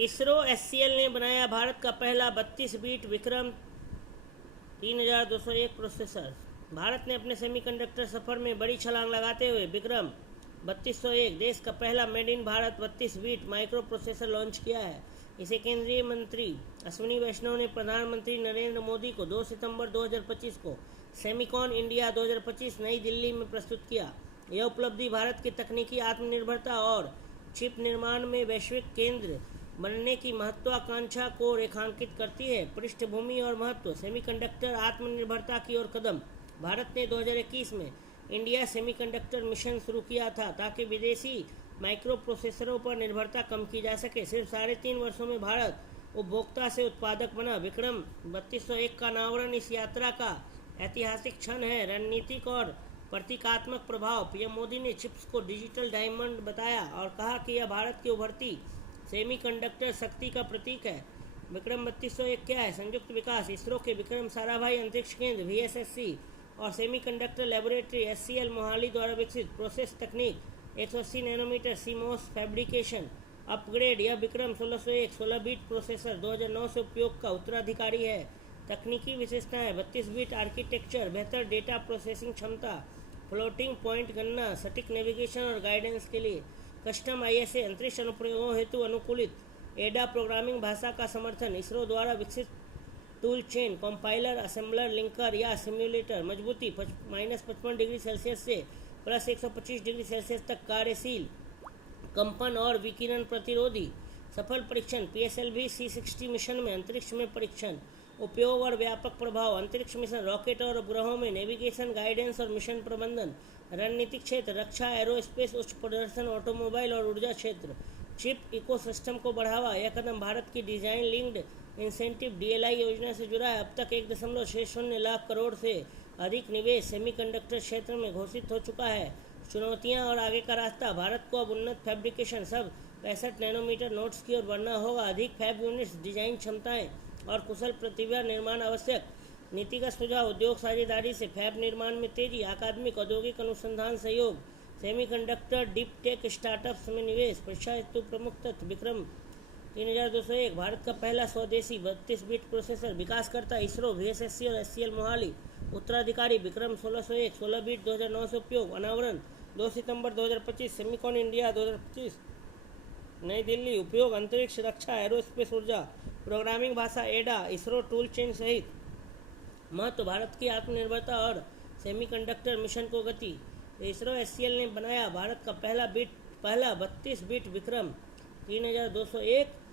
ISRO SCL ने बनाया भारत का पहला 32 बीट विक्रम 3201 प्रोसेसर। भारत ने अपने सेमीकंडक्टर सफर में बड़ी छलांग लगाते हुए विक्रम 3201 देश का पहला made in Bharat 32 bit microprocessor launch किया है। इसे केंद्रीय मंत्री अश्विनी वैष्णव ने प्रधानमंत्री नरेंद्र मोदी को 2 सितंबर 2025 को सेमिकॉन इंडिया 2025 नई दिल्ली में प्रस्तुत किया। यह उपलब्धि भारत की तकनीकी आत्मनिर्भरता और चिप निर्माण में वैश्विक केंद्र बनने की महत्वाकांक्षा को रेखांकित करती है। पृष्ठभूमि और महत्व: सेमीकंडक्टर आत्मनिर्भरता की ओर कदम। भारत ने 2021 में इंडिया सेमीकंडक्टर मिशन शुरू किया था ताकि विदेशी माइक्रो प्रोसेसरों पर निर्भरता कम की जा सके। सिर्फ 3.5 वर्षों में भारत उपभोक्ता से उत्पादक बना। विक्रम 3201 का अनावरण इस यात्रा का ऐतिहासिक क्षण है। रणनीतिक और प्रतीकात्मक प्रभाव: पीएम मोदी ने चिप्स को डिजिटल डायमंड बताया और कहा कि यह भारत की उभरती सेमीकंडक्टर शक्ति का प्रतीक है। विक्रम 3201 क्या है? संयुक्त विकास: इसरो के विक्रम साराभाई अंतरिक्ष केंद्र वीएसएससी और सेमीकंडक्टर लेबोरेटरी एससीएल मोहाली द्वारा विकसित प्रोसेस तकनीक 180 नैनोमीटर सीमोस फैब्रिकेशन अपग्रेड। यह विक्रम 1601 16 बीट प्रोसेसर 2009 से उपयोग का उत्तराधिकारी है। तकनीकी विशेषताएं: 32 बीट आर्किटेक्चर, बेहतर डेटा प्रोसेसिंग क्षमता, फ्लोटिंग पॉइंट गणना, सटीक नेविगेशन और गाइडेंस के लिए कस्टम आईएसए, अंतरिक्ष अनुप्रयोगों हेतु अनुकूलित एडा प्रोग्रामिंग भाषा का समर्थन, इसरो द्वारा विकसित tool chain, compiler, assembler, linker या सिम्युलेटर। मजबूती: -55 डिग्री सेल्सियस से +125 डिग्री सेल्सियस तक कार्यशील, कंपन और विकिरण प्रतिरोधी। सफल परीक्षण: पीएसएलवी C60 मिशन में अंतरिक्ष में परीक्षण। उपयोग और व्यापक प्रभाव: अंतरिक्ष मिशन, रॉकेट और उपग्रहों में नेविगेशन, गाइडेंस और मिशन प्रबंधन। रणनीतिक क्षेत्र: रक्षा, एरोस्पेस, उच्च प्रदर्शन, ऑटोमोबाइल और ऊर्जा क्षेत्र। चिप इकोसिस्टम को बढ़ावा: यह कदम भारत की डिजाइन लिंक्ड इंसेंटिव डीएलआई योजना से जुड़ा है। अब तक 1.60 लाख करोड़ से अधिक निवेश सेमीकंडक्टर क्षेत्र में घोषित हो चुका है। चुनौतियां और आगे का रास्ता: भारत को अब उन्नत फैब्रिकेशन सब 65 नैनोमीटर नोड्स की ओर बढ़ना होगा। अधिक फैब यूनिट्स, डिजाइन क्षमताएं और कुशल प्रतिभा निर्माण आवश्यक। नीतिगत सुझाव: उद्योग साझेदारी से फैब निर्माण में तेजी, अकादमिक औद्योगिक अनुसंधान सहयोग, सेमीकंडक्टर डीप टेक स्टार्टअप्स में निवेश। परीक्षा हेतु प्रमुख तथ्य: विक्रम 3201 भारत का पहला स्वदेशी 32 बीट प्रोसेसर। विकासकर्ता इसरो, वीएसएससी और एससीएल मोहाली। उत्तराधिकारी: विक्रम 1601 16 बीट 2009 से उपयोग। अनावरण 2 सितंबर 2025 सेमिकॉन इंडिया 2025 नई दिल्ली। उपयोग: अंतरिक्ष, रक्षा, एरोस्पेस, ऊर्जा। प्रोग्रामिंग भाषा एडा, इसरो टूल चेन सहित। महत्व: भारत की आत्मनिर्भरता और सेमीकंडक्टर मिशन को गति। इसरो एससीएल ने बनाया भारत का पहला 32 बीट विक्रम 3201